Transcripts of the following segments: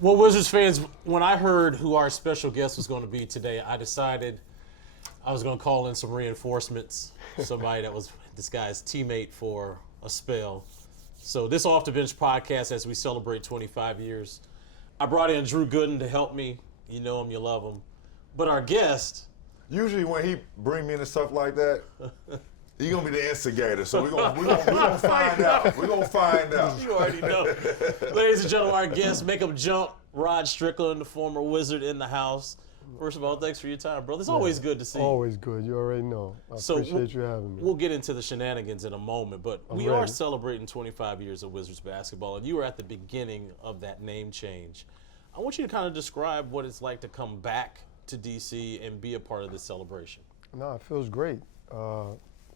Well, Wizards fans, when I heard who our special guest was going to be today, I decided I was going to call in some reinforcements, somebody that was this guy's teammate for a spell. So this Off the Bench podcast, as we celebrate 25 years, I brought in Drew Gooden to help me. You know him, you love him. But our guest... Usually when he bring me into stuff like that, he's going to be the instigator. So we're gonna find out. We're going to find out. You already know. Ladies and gentlemen, our guest, make him jump, Rod Strickland, the former Wizard in the house. First of all, thanks for your time, brother. It's always good to see you. Always good. You already know. I appreciate you having me. We'll get into the shenanigans in a moment, but we are celebrating 25 years of Wizards basketball, and you were at the beginning of that name change. I want you to kind of describe what it's like to come back to D.C. and be a part of this celebration. No, it feels great.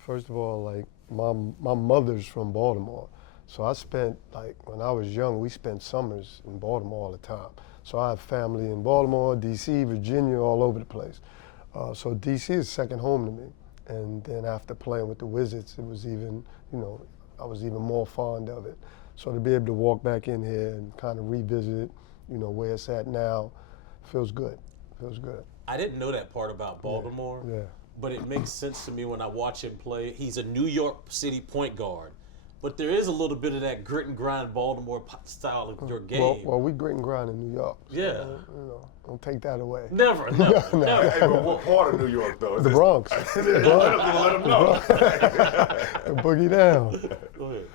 First of all, like my mother's from Baltimore, so I spent, like when I was young, we spent summers in Baltimore all the time. So I have family in Baltimore, D.C., Virginia, all over the place. So D.C. is second home to me. And then after playing with the Wizards, it was even, I was even more fond of it. So to be able to walk back in here and kind of revisit, where it's at now, feels good. Feels good. I didn't know that part about Baltimore, but it makes sense to me when I watch him play. He's a New York City point guard. But there is a little bit of that grit and grind Baltimore style of your game. Well, we grit and grind in New York. So, yeah. Don't take that away. Never. Hey, but what part of New York, though? The Bronx. Let them know. Boogie down. Go ahead.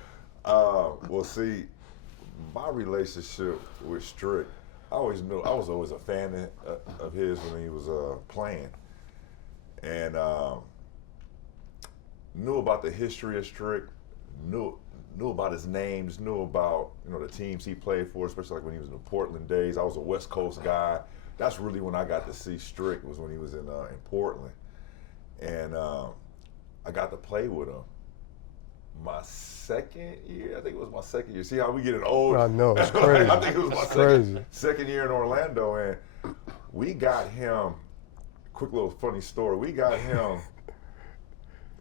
Well, see, my relationship with Strick, I always knew, I was always a fan of his when he was playing. And knew about the history of Strick. Knew about his names, knew about the teams he played for, especially like when he was in the Portland days. I was a West Coast guy. That's really when I got to see Strick, was when he was in Portland, and I got to play with him. My second year, I think it was my second year. See how we getting old? I know, it's crazy. I think it was my second year in Orlando, and we got him. Quick little funny story. We got him.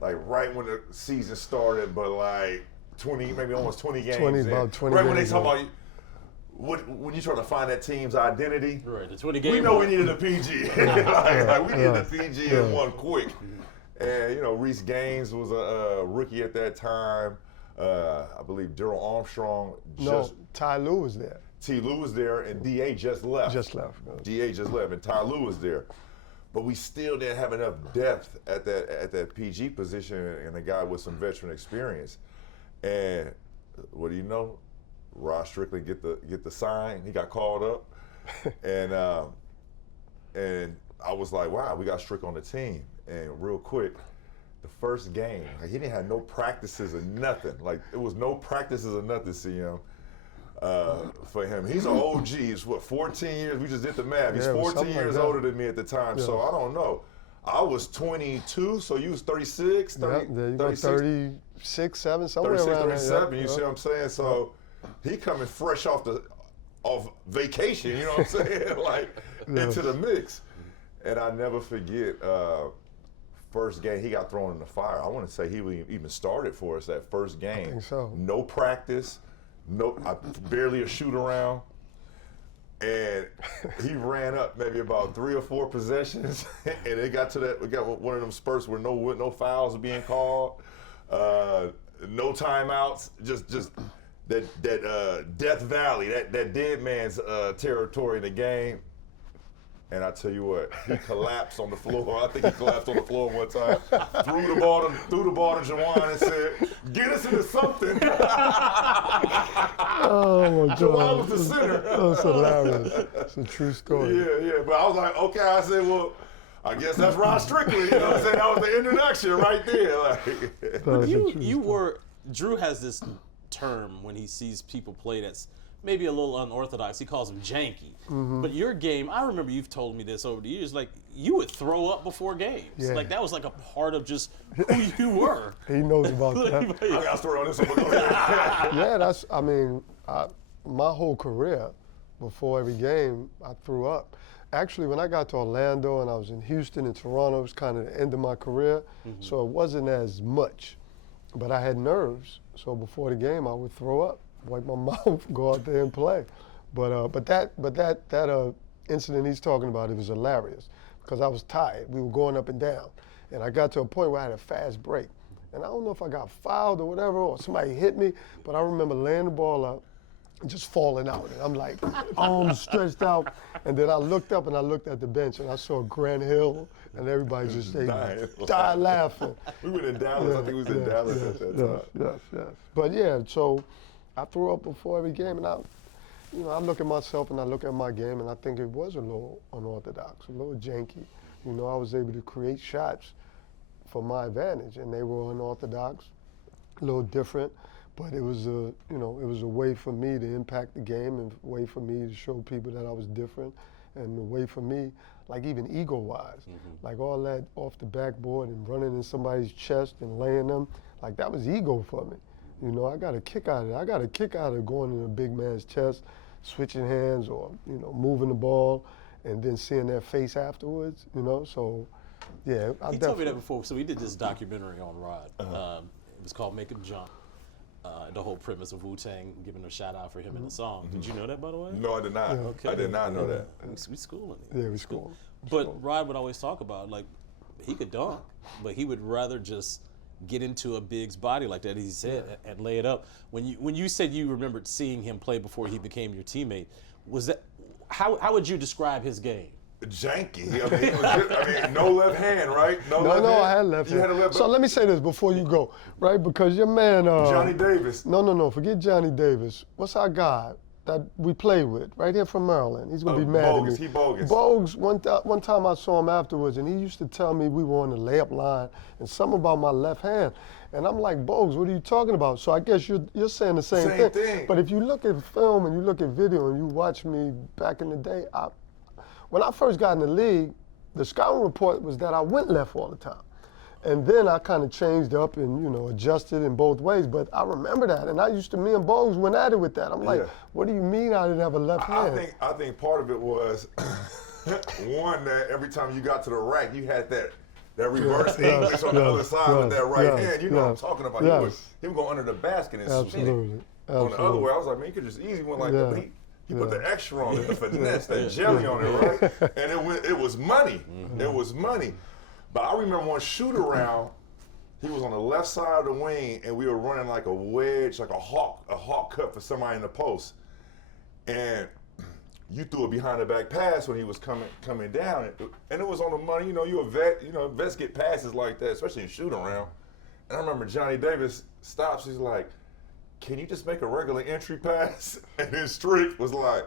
Like right when the season started, but like 20, maybe almost 20 games. About 20 right games. when they talk about when you try to find that team's identity. Right, the 20 games. We know we needed a PG. We needed a PG and one quick. And Reese Gaines was a rookie at that time. I believe Daryl Armstrong. Ty Lue was there. T. Lue was there, and D.A. just left. D.A. just left, and Ty Lue was there. But we still didn't have enough depth at that PG position, and a guy with some veteran experience. And what do you know? Rod Strickland get the sign. He got called up, and I was like, wow, we got Strick on the team. And real quick, the first game, like, he didn't have no practices or nothing. Like, it was no practices or nothing, CM. For him. He's an OG. He's 14 years? We just did the math. He's 14 years older than me at the time, so I don't know. I was 22, so you was 36, 30, 36, 7, somewhere 36, around 37, there. you see what I'm saying? So he coming fresh off vacation, you know what I'm saying? Like, into the mix. And I never forget, first game, he got thrown in the fire. I want to say he even started for us that first game. I think so. No practice. Barely a shoot around, and he ran up maybe about 3 or 4 possessions, and it got to that. We got one of them spurts where no fouls are being called, no timeouts, just that Death Valley, that dead man's territory in the game. And I tell you what, he collapsed on the floor. I think he collapsed on the floor one time. Threw the ball to Jawan and said, "Get us into something." Oh my God! Jawan was the center. That's hilarious. It's a true story. Yeah. But I was like, okay. I said, well, I guess that's Rod Strickland. You know what I'm saying? That was the introduction right there. Drew has this term when he sees people play that's maybe a little unorthodox. He calls them janky. Mm-hmm. But your game, I remember you've told me this over the years, like you would throw up before games. Yeah. Like that was like a part of just who you were. He knows about that. I got a story on this one. Yeah, my whole career, before every game, I threw up. Actually, when I got to Orlando and I was in Houston and Toronto, it was kind of the end of my career. Mm-hmm. So it wasn't as much. But I had nerves. So before the game, I would throw up, wipe my mouth, go out there and play. But that incident he's talking about, it was hilarious because I was tired. We were going up and down, and I got to a point where I had a fast break, and I don't know if I got fouled or whatever, or somebody hit me, but I remember laying the ball out and just falling out, and I'm like arms stretched out, and then I looked up and I looked at the bench and I saw Grant Hill and everybody just died laughing. We were in Dallas. I think we was in Dallas at that time. Yes. But yeah, so I threw up before every game, and I look at myself and I look at my game, and I think it was a little unorthodox, a little janky. You know, I was able to create shots for my advantage, and they were unorthodox, a little different, but it was a way for me to impact the game, and a way for me to show people that I was different, and a way for me, like even ego-wise, like all that off the backboard and running in somebody's chest and laying them, like that was ego for me. You know, I got a kick out of it. I got a kick out of going in a big man's chest, switching hands, or moving the ball, and then seeing their face afterwards. You know, so yeah. He told me that before. So we did this documentary on Rod. It was called "Make Him Jump." The whole premise of Wu-Tang, giving a shout out for him in the song. Did you know that, by the way? No, I did not. Yeah. Okay. I did not know that. We schooling. Yeah, we schooling. But Rod would always talk about, like, he could dunk, but he would rather just get into a big's body like that, he said, and lay it up. When you said you remembered seeing him play before he became your teammate, was that how would you describe his game? Janky. I mean, no left hand, right? No, I had left hand. Had a left. So let me say this before you go, right? Because your man Johnny Davis. No, forget Johnny Davis. What's our guy that we play with right here from Maryland? He's gonna be mad Bogus. at me. He bogus. Bogus. One time I saw him afterwards, and he used to tell me we were on the layup line and something about my left hand. And I'm like, Bogues, what are you talking about? So I guess you're saying the same thing. But if you look at film and you look at video and you watch me back in the day, when I first got in the league, the scouting report was that I went left all the time. And then I kind of changed up and, adjusted in both ways. But I remember that. And me and Bogues went at it with that. I'm like, what do you mean I didn't have a left hand? I think part of it was, one, that every time you got to the rack, you had that reverse English on the other side with that right hand. You know what I'm talking about. He would go under the basket and Absolutely. On the other way, I was like, man, you could just easy one like that. He put the extra on it, the finesse, that jelly on it, right? And it was money. It was money. But I remember one shoot around, he was on the left side of the wing, and we were running like a wedge, like a hawk cut for somebody in the post. And you threw a behind the back pass when he was coming down, and it was on the money. You're a vet. Vets get passes like that, especially in shoot around. And I remember Johnny Davis stops. He's like, "Can you just make a regular entry pass?" And then Strick was like,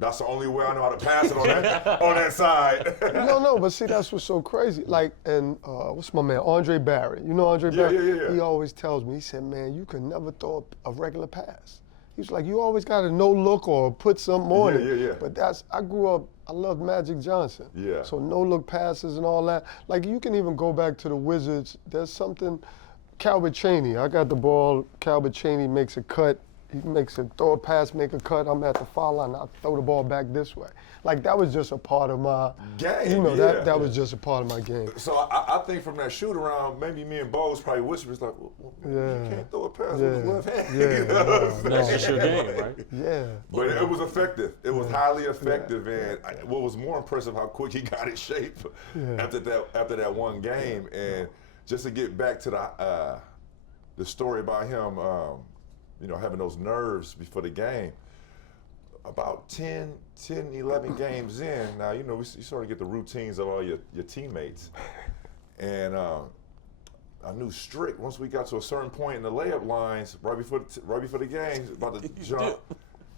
"That's the only way I know how to pass it on that side." No, but see, that's what's so crazy. Like, and what's my man, Andre Barry? You know Andre Barry? Yeah. He always tells me, he said, man, you can never throw a regular pass. He's like, you always got to no look or put something on it. Yeah. But I grew up, I loved Magic Johnson. Yeah. So no look passes and all that. Like, you can even go back to the Wizards. There's something, 𝗙𝗢𝗟𝗧, I got the ball, 𝗙𝗢𝗟𝗧 makes a cut. He throw a pass, make a cut, I'm at the foul line, I throw the ball back this way. Like, that was just a part of my game. That was just a part of my game. So I think from that shoot around, maybe me and Bogues probably whispered, like, well, you can't throw a pass with his left hand. That's just your game, right? Yeah. But it was effective. It was highly effective, and what was more impressive, how quick he got in shape after that one game. And just to get back to the story about him, having those nerves before the game. About 10, 11 games in, now, you sort of get the routines of all your teammates. And I knew Strick, once we got to a certain point in the layup lines, right before the game, about to jump,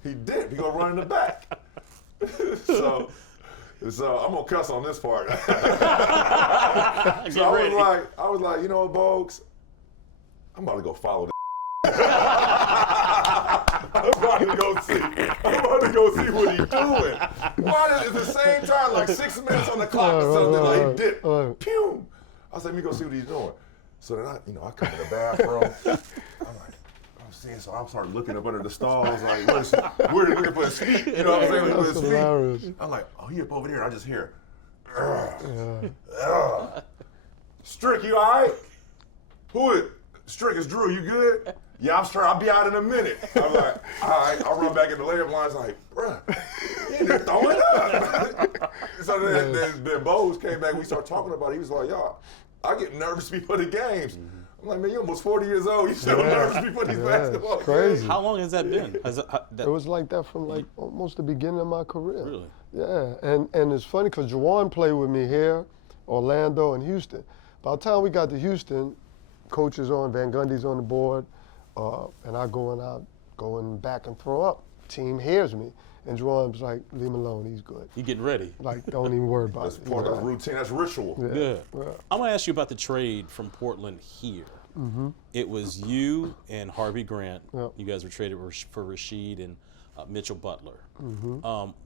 he dipped. He gonna run in the back. So I'm gonna cuss on this part. So I was like, you know what, Bogues? I'm about to go follow that. I'm about to go see what he's doing. Why at the same time, like 6 minutes on the clock or something, like he dipped. Pew! I was like, let me go see what he's doing. So then I come in the bathroom. I'm seeing, so I started looking up under the stalls, like, we're looking for his feet. You know what I'm saying? Looking for his feet. Hilarious. I'm like, oh, he up over there. I just hear, Strick, you all right? Who is? Strick, is Drew, you good? Yeah, I'm sure I'll be out in a minute. I'm like, all right. I run back in the layup line. It's like, bruh, he ain't there throwing up. So then Bose came back. We started talking about it. He was like, y'all, I get nervous before the games. I'm like, man, you're almost 40 years old. You still nervous before these basketball it's crazy. games? How long has that been? It was like that from like almost the beginning of my career. Really? Yeah, and it's funny because Juwan played with me here, Orlando, and Houston. By the time we got to Houston, coach is on, Van Gundy's on the board, and I going back and throw up. Team hears me, and Juwan's like, leave him alone, he's good. You getting ready? Like, don't even worry about That's it. part of the routine. That's ritual. Yeah. Good. Yeah. I'm going to ask you about the trade from Portland here. It was you and Harvey Grant. Yep. You guys were traded for Rasheed and Mitchell Butler.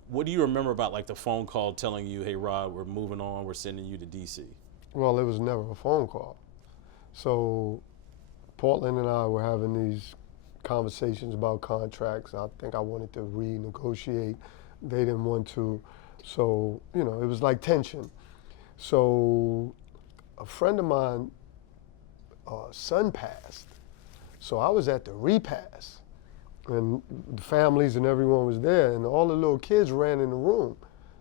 What do you remember about like the phone call telling you, hey, Rod, we're moving on, we're sending you to D.C.? Well, it was never a phone call. So Portland and I were having these conversations about contracts. I think I wanted to renegotiate. They didn't want to. So, it was like tension. So a friend of mine, son passed. So I was at the repass. And the families and everyone was there. And all the little kids ran in the room.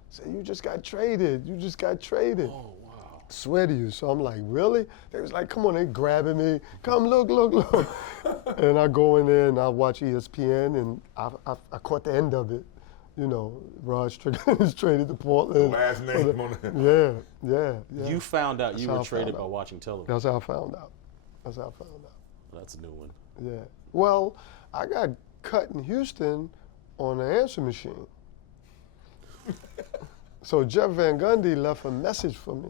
Said, you just got traded. You just got traded. Oh, wow. Swear to you. So I'm like, really? They was like, come on, they grabbing me. Come, look. And I go in there and I watch ESPN and I caught the end of it. Rod Strickland is traded to Portland. The last name on it. Yeah. You found out you how were I traded found by out. watching television. That's how I found out. That's a new one. Yeah. Well, I got cut in Houston on an answer machine. So Jeff Van Gundy left a message for me.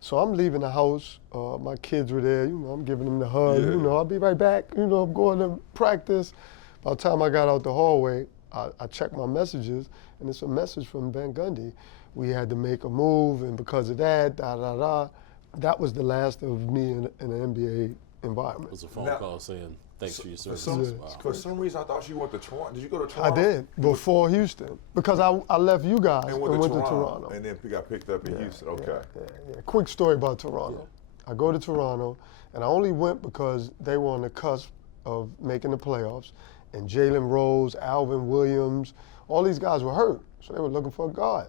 So I'm leaving the house. My kids were there. I'm giving them the hug. Yeah. I'll be right back. I'm going to practice. By the time I got out the hallway, I checked my messages, and it's a message from Van Gundy. We had to make a move, and because of that, that was the last of me in an NBA environment. It was a phone Now- call saying, thanks for your For services. some, some reason, I thought you went to Toronto. Did you go to Toronto? I did, before Houston, because I left you guys And and went went to to Toronto. Toronto. And then got picked up in Houston. Okay. Yeah. Quick story about Toronto. I go to Toronto, and I only went because they were on the cusp of making the playoffs, and Jalen Rose, Alvin Williams, all these guys were hurt, so they were looking for a guard.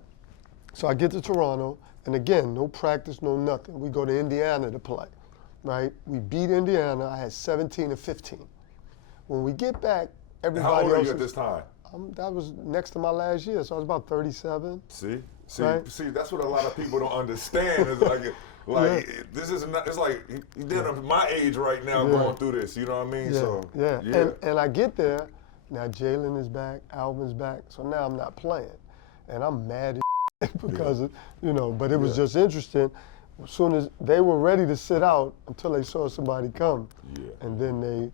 So I get to Toronto, and again, no practice, no nothing. We go to Indiana to play, right? We beat Indiana. I had 17 and 15. When we get back, And everybody how old were else you at is- this time? that was next to my last year, so I was about 37. See, Right. that's what a lot of people don't understand. Is like this is not. It's like they're my age right now going through this. You know what I mean? So And I get there. Now Jalen is back, Alvin's back, so now I'm not playing, and I'm mad as because of, But it was just interesting. As soon as they were ready to sit out until they saw somebody come, and then they.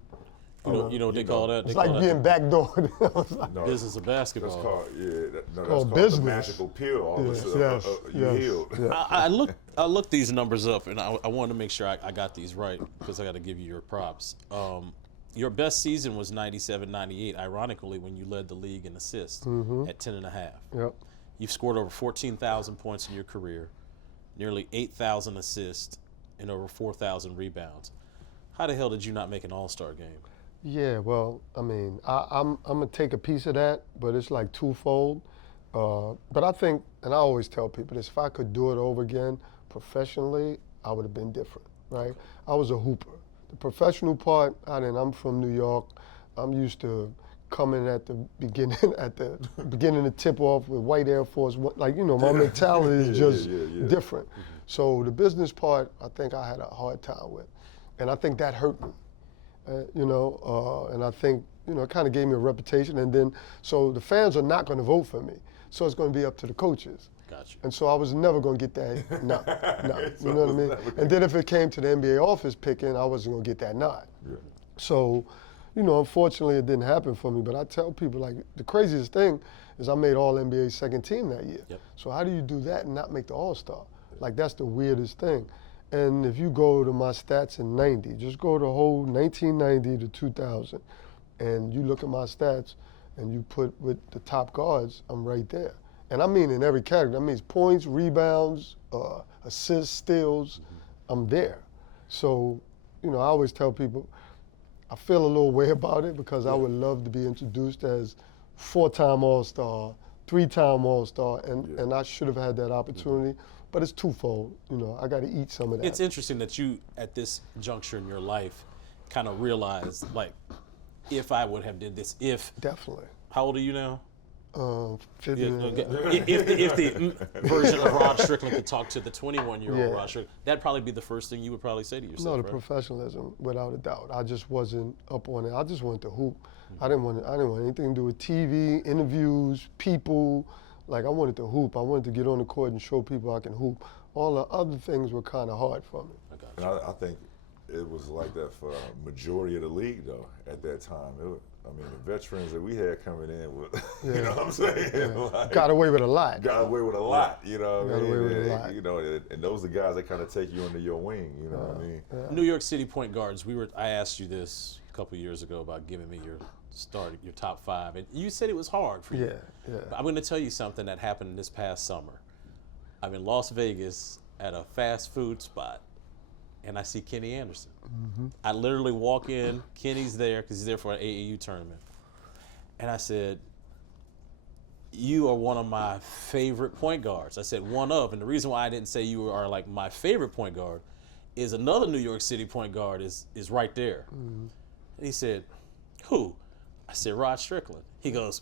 You know what they call that? They It's call like that being backdoored. I was like, No, business of basketball. That's called that's called called business. the magical pill. All of a sudden, Yes, you yes, healed. yeah. I looked these numbers up, and I wanted to make sure I got these right because I got to give you your props. Your best season was 97-98, ironically, when you led the league in assists at 10.5. Yep. You've scored over 14,000 points in your career, nearly 8,000 assists, and over 4,000 rebounds. How the hell did you not make an All-Star game? Yeah, well, I mean, I'm gonna take a piece of that, but it's like twofold. But I think, and I always tell people this: if I could do it over again professionally, I would have been different, right? I was a hooper. The professional part, I'm from New York. I'm used to coming at the beginning, to tip off with white Air Force. My mentality is just different. So the business part, I think I had a hard time with, and I think that hurt me. And I think, it kind of gave me a reputation. And then, so the fans are not going to vote for me. So it's going to be up to the coaches. Gotcha. And so I was never going to get that, no. You know what I mean? And then if it came to the NBA office picking, I wasn't going to get that nod. Yeah. So, unfortunately it didn't happen for me. But I tell people, like, the craziest thing is I made All-NBA second team that year. Yep. So how do you do that and not make the All-Star? Like, that's the weirdest thing. And if you go to my stats in 90, just go to whole 1990 to 2000, and you look at my stats and you put with the top guards, I'm right there. And I mean in every category. That means points, rebounds, assists, steals, I'm there. So, I always tell people, I feel a little way about it because I would love to be introduced as 4-time All-Star, 3-time All-Star, and I should have had that opportunity. But it's twofold, you know. I got to eat some of that. It's interesting that you, at this juncture in your life, kind of realize, like, if I would have did this, if. Definitely. How old are you now? 50. If the version of Rod Strickland could talk to the 21-year-old Yeah. Rod Strickland, that'd probably be the first thing you would probably say to yourself. No, the right? professionalism, without a doubt. I just wasn't up on it. I just wanted to hoop. I didn't want anything to do with TV, interviews, people. Like, I wanted to hoop. I wanted to get on the court and show people I can hoop. All the other things were kind of hard for me. I got And I think it was like that for a majority of the league, though, at that time. I mean, the veterans that we had coming in, you know what I'm saying? Like, Got away with a lot. got away with a lot, you know what I Got mean? away with a And, lot. you know, and those are the guys that kind of take you under your wing, you know what I mean? New York City point guards. I asked you this a couple years ago about giving me your top 5, and you said it was hard for you. Yeah. But I'm going to tell you something that happened this past summer. I'm in Las Vegas at a fast food spot, and I see Kenny Anderson. I literally walk in, Kenny's there because he's there for an AAU tournament, and I said, "You are one of my favorite point guards." I said one of, and the reason why I didn't say you are like my favorite point guard is another New York City point guard is right there. And he said, "Who?" I said, "Rod Strickland." He goes,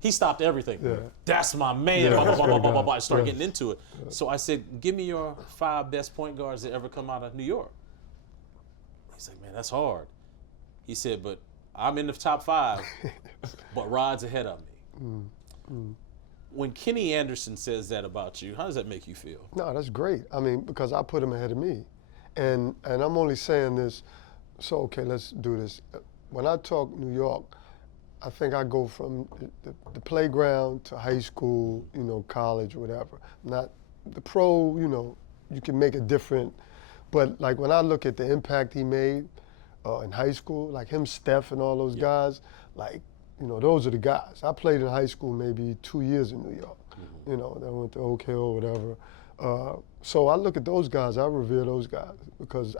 he stopped everything. Yeah. "That's my man." Yeah, Blah, blah, that's blah, my blah, blah, blah, guy. blah. I started Yeah. getting into it. So I said, "Give me your 5 best point guards that ever come out of New York." He's like, "Man, that's hard." He said, "But I'm in the top 5, but Rod's ahead of me." When Kenny Anderson says that about you, how does that make you feel? No, that's great. I mean, because I put him ahead of me. And I'm only saying this, so okay, let's do this. When I talk New York, I think I go from the playground to high school, you know, college, whatever. Not the pro, you know, you can make a different, but like when I look at the impact he made in high school, like him, Steph, and all those guys, like, you know, those are the guys. I played in high school maybe 2 years in New York, you know, then went to Oak Hill or whatever. So I look at those guys, I revere those guys because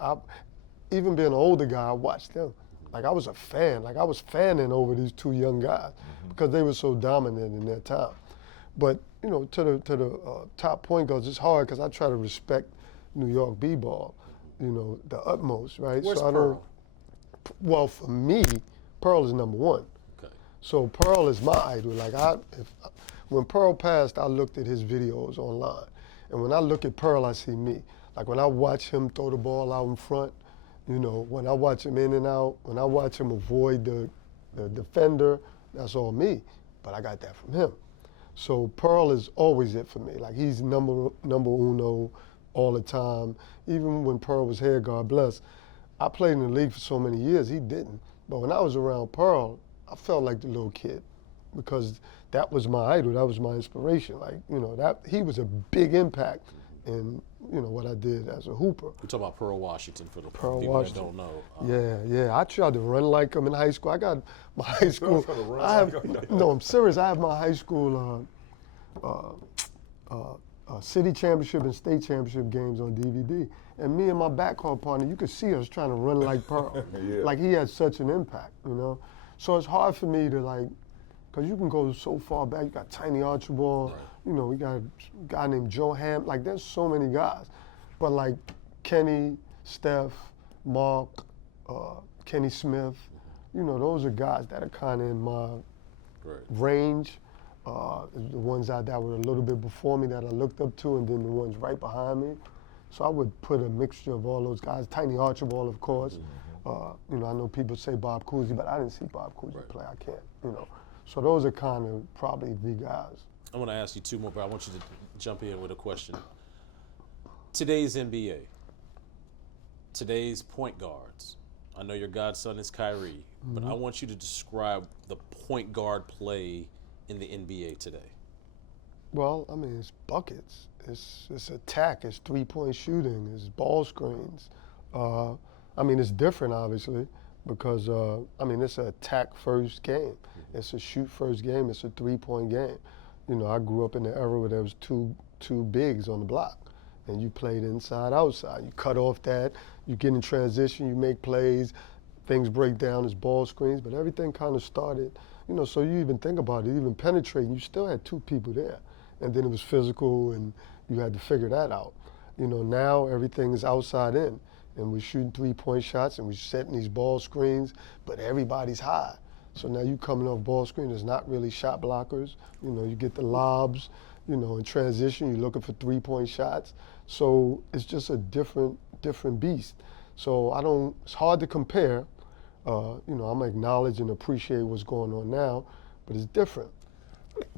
even being an older guy, I watched them. Like I was a fan, like I was fanning over these 2 young guys because they were so dominant in their time. But, you know, to the top point guards, it's hard because I try to respect New York b-ball, you know, the utmost, right? Where's so Pearl? Well, for me, Pearl is number 1. Okay. So Pearl is my idol. Like when Pearl passed, I looked at his videos online. And when I look at Pearl, I see me. Like when I watch him throw the ball out in front, you know, when I watch him in and out, when I watch him avoid the defender, that's all me. But I got that from him. So Pearl is always it for me. Like he's number uno all the time. Even when Pearl was here, God bless, I played in the league for so many years, he didn't. But when I was around Pearl, I felt like the little kid because that was my idol, that was my inspiration. Like, you know, that he was a big impact in, you know, what I did as a hooper. We're talking about Pearl Washington for the Pearl people Washington. that don't know. Yeah. I tried to run like him in high school. I got my high school. trying to run I have, like him. no, I'm serious. I have my high school city championship and state championship games on DVD. And me and my backcourt partner, you could see us trying to run like Pearl. Yeah. Like he had such an impact, you know? So it's hard for me to like, because you can go so far back. You got Tiny Archibald, you know, we got a guy named Joe Ham. Like there's so many guys. But like Kenny, Steph, Mark, Kenny Smith, you know, those are guys that are kind of in my range. The ones that were a little bit before me that I looked up to, and then the ones right behind me. So I would put a mixture of all those guys. Tiny Archibald, of course. You know, I know people say Bob Cousy, but I didn't see Bob Cousy play. I can't, you know. So those are kind of probably the guys. I'm going to ask you 2 more, but I want you to jump in with a question. Today's NBA, today's point guards. I know your godson is Kyrie, but I want you to describe the point guard play in the NBA today. Well, I mean, it's buckets. It's attack. It's three-point shooting. It's ball screens. I mean, it's different, obviously, because, I mean, it's an attack-first game. It's a shoot-first game. It's a three-point game. You know, I grew up in the era where there was two bigs on the block, and you played inside, outside. You cut off that. You get in transition. You make plays. things break down as ball screens, but everything kind of started, so you even think about it, even penetrating, you still had 2 people there. And then it was physical, and you had to figure that out. Now everything is outside in, and we're shooting 3-point shots, and we're setting these ball screens, but everybody's high. So now you coming off ball screen, there's not really shot blockers. You get the lobs, in transition, you're looking for 3-point shots. So it's just a different beast. So it's hard to compare. I'm acknowledge and appreciate what's going on now, but it's different.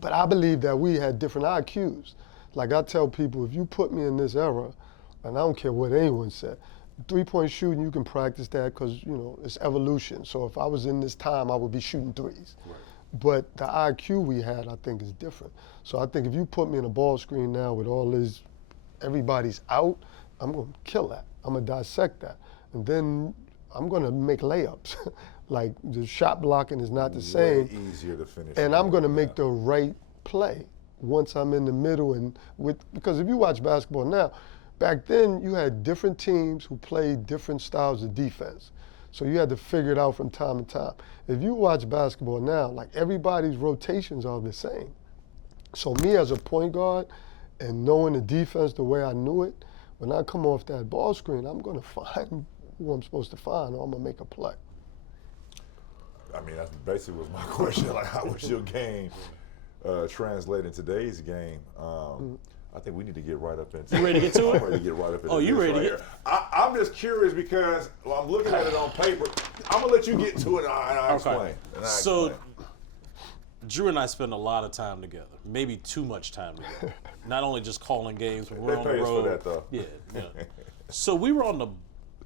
But I believe that we had different IQs. Like I tell people, if you put me in this era, and I don't care what anyone said, 3-point shooting, you can practice that because, it's evolution. So if I was in this time, I would be shooting threes. Right. But the IQ we had, I think, is different. So I think if you put me in a ball screen now with all this, everybody's out, I'm going to kill that. I'm going to dissect that. And then I'm going to make layups. Like the shot blocking is not the same. Way easier to finish. And I'm going to make the right play once I'm in the middle. Because if you watch basketball now, back then you had different teams who played different styles of defense. So you had to figure it out from time to time. If you watch basketball now, like everybody's rotations are the same. So me as a point guard and knowing the defense the way I knew it, when I come off that ball screen, I'm going to find who I'm supposed to find, or I'm going to make a play. I mean, that basically was my question. Like, how was your game translate in today's game? I think we need to get right up into it. You ready to get to it? I'm ready to get right up into it. Oh, you ready to get? I'm just curious because I'm looking at it on paper. I'm gonna let you get to it and I'll explain. So, Drew and I spend a lot of time together, maybe too much time together. Not only just calling games, but we're on the road. For that, though. Yeah. So we were on the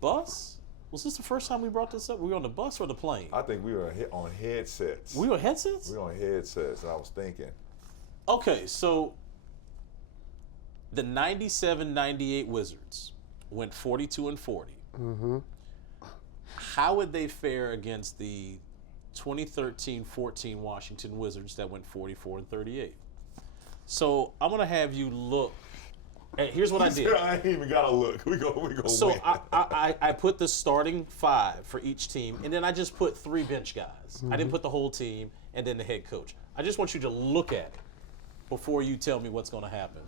bus. Was this the first time we brought this up? Were we on the bus or the plane? I think we were on headsets. We were on headsets? We were on headsets, and I was thinking. Okay, so the 97-98 Wizards went 42-40. Mm-hmm. How would they fare against the 2013-14 Washington Wizards that went 44-38? So I'm gonna have you look. Here's what I did. I ain't even gotta look. We go so win. I put the starting 5 for each team, and then I just put 3 bench guys. Mm-hmm. I didn't put the whole team and then the head coach. I just want you to look at it before you tell me what's going to happen,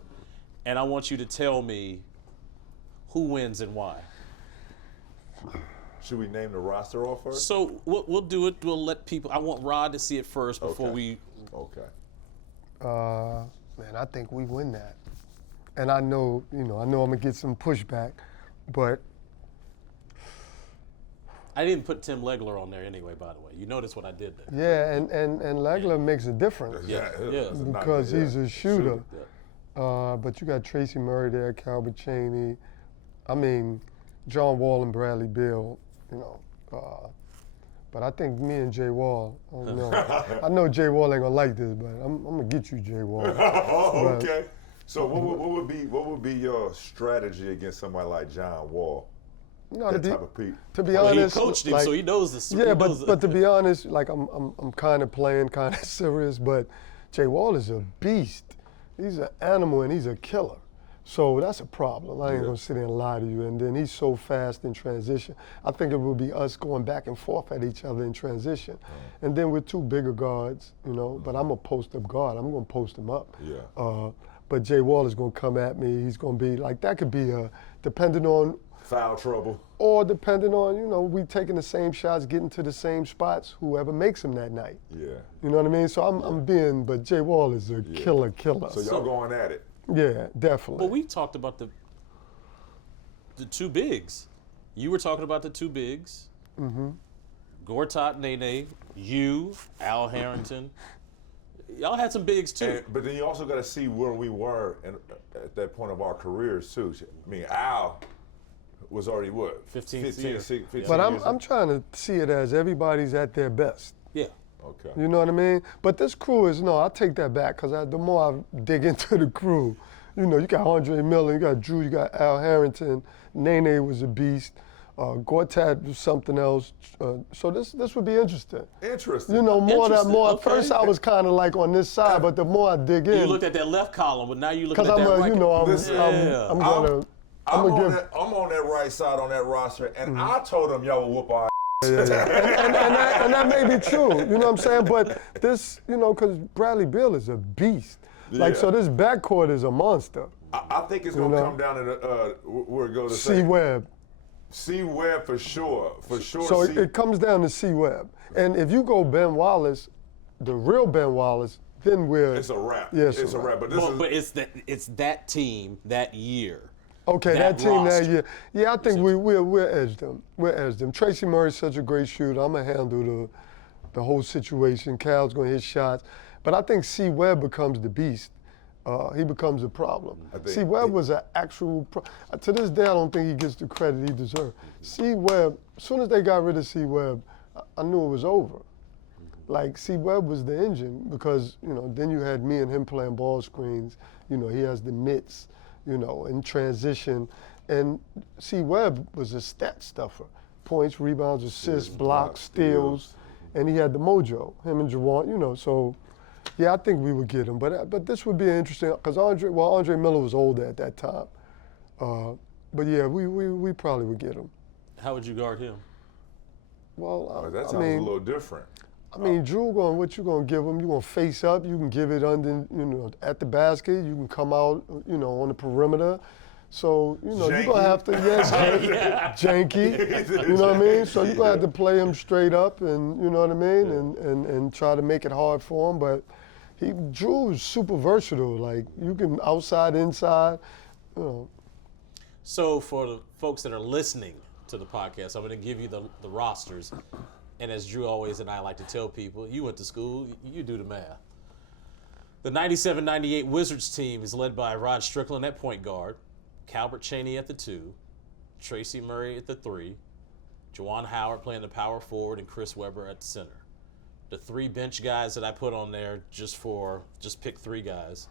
and I want you to tell me who wins and why. Should we name the roster off first? So we'll do it. We'll let people. I want Rod to see it first before we. Okay. Man, I think we win that. And I know I'm gonna get some pushback, but I didn't put Tim Legler on there anyway. By the way, you notice what I did there. yeah, and Legler makes a difference because he's a shooter. But you got Tracy Murray there, 𝗙𝗢𝗟𝗡𝗪. I mean, John Wall and Bradley Beal. But I think me and Jay Wall. I don't know. I know Jay Wall ain't gonna like this, but I'm gonna get you, Jay Wall. Okay. So what would be your strategy against somebody like John Wall? That type of Pete. To be honest, he coached him, so he knows this. Yeah, but to be honest, like I'm kind of playing, kind of serious. But Jay Wall is a beast. He's an animal and he's a killer. So that's a problem. I ain't gonna sit there and lie to you. And then he's so fast in transition. I think it would be us going back and forth at each other in transition. And then we're 2 bigger guards, but I'm a post-up guard. I'm gonna post him up. Yeah. But Jay Wall is gonna come at me. He's gonna be like, that could be depending on foul trouble. Or depending on, we taking the same shots, getting to the same spots, whoever makes them that night. Yeah. You know what I mean? So but Jay Wall is a killer. So y'all going at it. Yeah, definitely. But we talked about the 2 bigs. You were talking about the 2 bigs. Mm-hmm. Gortat, Nene, you, Al Harrington. Y'all had some bigs too. But then you also got to see where we were at that point of our careers too. I mean, Al was already what? 15 years. But I'm trying to see it as everybody's at their best. Yeah. Okay. You know what I mean? But this crew is, I take that back because the more I dig into the crew, you got Andre Miller, you got Drew, you got Al Harrington, Nene was a beast, Gortat was something else. So this would be interesting. Interesting. More. Okay. First I was kind of like on this side, but the more I dig in. You looked at that left column, but now you looking at that right. I'm on that right side on that roster, and I told them y'all would whoop our And that may be true, you know what I'm saying? But this, you know, because Bradley Beal is a beast. Like, so this backcourt is a monster. I think it's going to come down to where it goes to C. Webb. C. Webb for sure. So it comes down to C. Webb. And if you go Ben Wallace, the real Ben Wallace, then it's a wrap. Yeah, it's a wrap. But it's that team that year. Okay, that team roster. that year. Yeah, I think we'll edge them. We'll edge them. Tracy Murray's such a great shooter. I'm gonna handle the whole situation. Cal's gonna hit shots, but I think C. Webb becomes the beast. He becomes a problem. C. Webb was an actual. To this day, I don't think he gets the credit he deserves. C. Webb. As soon as they got rid of C. Webb, I knew it was over. Like, C. Webb was the engine because, you know, then you had me and him playing ball screens. You know, he has the mitts, you know, in transition. And C. Webb was a stat stuffer. Points, rebounds, assists, blocks, steals. And he had the mojo, him and Juwan, you know. So, yeah, I think we would get him. But this would be interesting because Andre Miller was older at that time. But, yeah, we probably would get him. How would you guard him? Well, that sounds a little different. I mean, Drew, what you gonna give him? You gonna face up? You can give it under, you know, at the basket. You can come out, you know, on the perimeter. So, you know, you're gonna have to, janky. You know what I mean? So you're gonna have to play him straight up, and you know what I mean, and try to make it hard for him. But Drew is super versatile. Like, you can outside, inside, you know. So for the folks that are listening to the podcast, I'm gonna give you the rosters. And as Drew always and I like to tell people, you went to school, you do the math. The 97-98 Wizards team is led by Rod Strickland at point guard, 𝗙𝗢𝗟𝗡𝗧 at the 2, Tracy Murray at the 3, Juwan Howard playing the power forward, and Chris Webber at the center. The 3 bench guys that I put on there just pick 3 guys.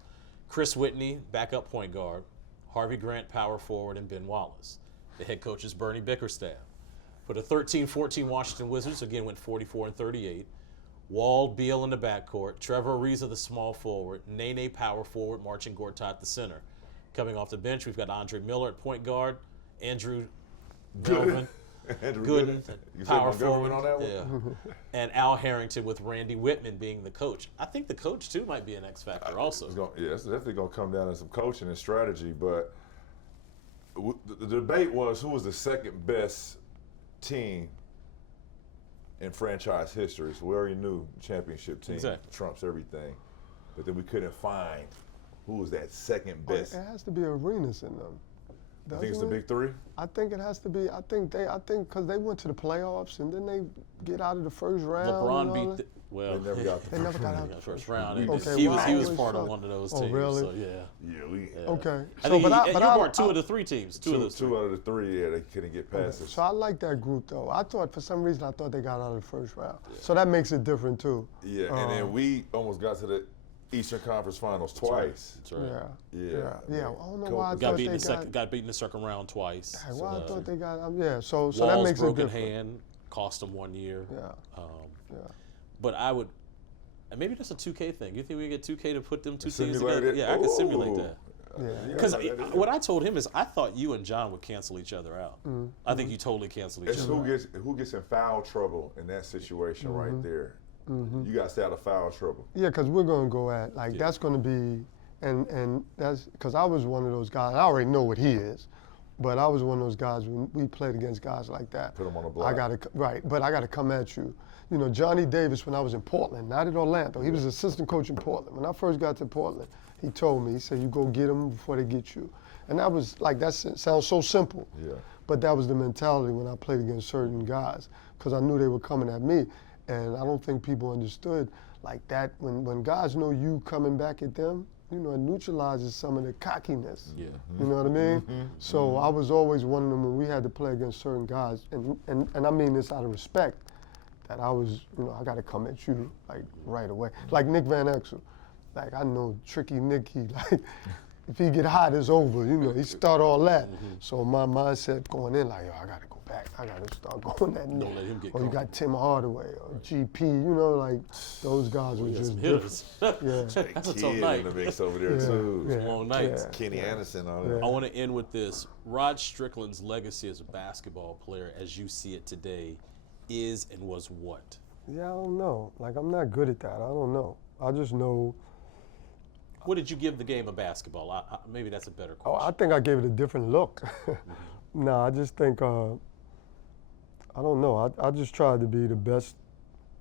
Chris Whitney, backup point guard, Harvey Grant, power forward, and Ben Wallace. The head coach is Bernie Bickerstaff. For the 13-14 Washington Wizards, again went 44-38. Wald, Beal in the backcourt, Trevor Ariza the small forward, Nene power forward, Marcin Gortat at the center. Coming off the bench, we've got Andre Miller at point guard, Andrew Gooden, power forward, on that one? and Al Harrington with Randy Whitman being the coach. I think the coach too might be an X factor also. It's definitely gonna come down to some coaching and strategy. But the debate was who was the second best team in franchise history. So we already knew the championship team trumps everything, but then we couldn't find who was that second best. It has to be arenas in them. I think it's the big 3. I think it has to be. I think because they went to the playoffs and then they get out of the first round. LeBron beat. They never got the first round. Okay, he was part of one of those teams. Oh, really? So Okay. I think you're part 2 of the 3 teams. Two out of the 3. Yeah, they couldn't get past it. So I like that group though. For some reason I thought they got out of the first round. So that makes it different too. Yeah, and then we almost got to the Eastern Conference Finals twice. That's right. Yeah. I don't know why I got beat in the second round twice. Why I thought they got So Wall's that makes it broken different. hand cost them 1 year. Yeah. But I would, and maybe that's a 2K thing. You think we get 2K to put them 2 teams Simulate together? it? Yeah, I can simulate that. Yeah. Because what I told him is I thought you and John would cancel each other out. I think you totally cancel each other out. Who gets in foul trouble in that situation right there. You got to stay out of foul trouble. Yeah, because we're going to go at, that's going to be, and that's, because I was one of those guys, I already know what he is, but I was one of those guys when we played against guys like that. Put him on the block. But I got to come at you. You know, Johnny Davis, when I was in Portland, not at Orlando, he was assistant coach in Portland. When I first got to Portland, he told me, he said, you go get them before they get you. And that was, that sounds so simple. Yeah. But that was the mentality when I played against certain guys, because I knew they were coming at me. And I don't think people understood like that. When guys know you coming back at them, you know, it neutralizes some of the cockiness. Yeah. You know what I mean? So I was always one of them when we had to play against certain guys, and I mean this out of respect, that I was, you know, I got to come at you right away. Like Nick Van Exel, I know tricky Nick, if he get hot, it's over. You know, he start all that. So my mindset going in I got to go back. I got to start going at Nick. Don't let him get Or you got Tim Hardaway or GP. You know, those guys were just hitters. That's a tough night. In the mix over there too. It's a long night. Kenny Anderson on it. I want to end with this. Rod Strickland's legacy as a basketball player, as you see it today, is and was what? Yeah, I don't know. Like, I'm not good at that. I don't know. I just know. What did you give the game of basketball? Maybe that's a better Oh, question. I think I gave it a different look. Nah, I just think, I don't know. I just tried to be the best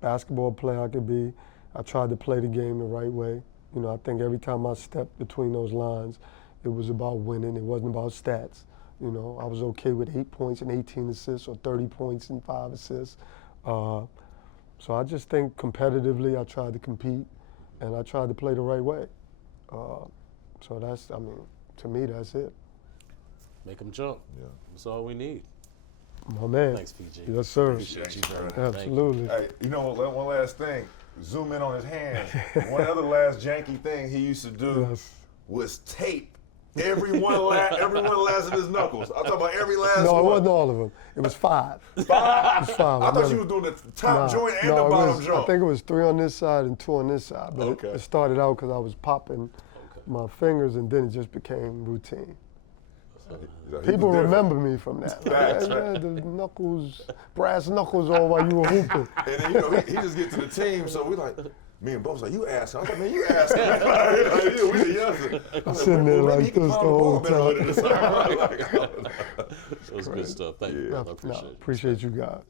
basketball player I could be. I tried to play the game the right way. You know, I think every time I stepped between those lines, it was about winning. It wasn't about stats. You know, I was okay with 8 points and 18 assists or 30 points and 5 assists. So I just think competitively I tried to compete and I tried to play the right way. So that's, I mean, to me, that's it. Make them jump. Yeah. That's all we need. My man. Thanks, PG. Yes, sir. Appreciate you, brother. Thank you. Absolutely. Hey, you know, one last thing. Zoom in on his hands. One other last janky thing he used to do Yes. was tape every one last of his knuckles. I'm talking about every last No, it one. wasn't all of them. It was 5. It Five? was 5. I thought you was doing the top joint and the it bottom was, joint. I think it was 3 on this side and 2 on this side. But Okay. it started out because I was popping my fingers, and then it just became routine. He was People different. remember me from that. Facts, Like, "Hey, man, the knuckles, brass knuckles on while you were hooping." And then, you know, he just get to the team, so we like, me and Bo was like, you asking. I was like, man, you asking. Yeah, we the youngster. I was Sitting there maybe like he can this pound the whole ball better time. than this. That was good stuff. Thank you, No, brother. I appreciate it. appreciate you guys.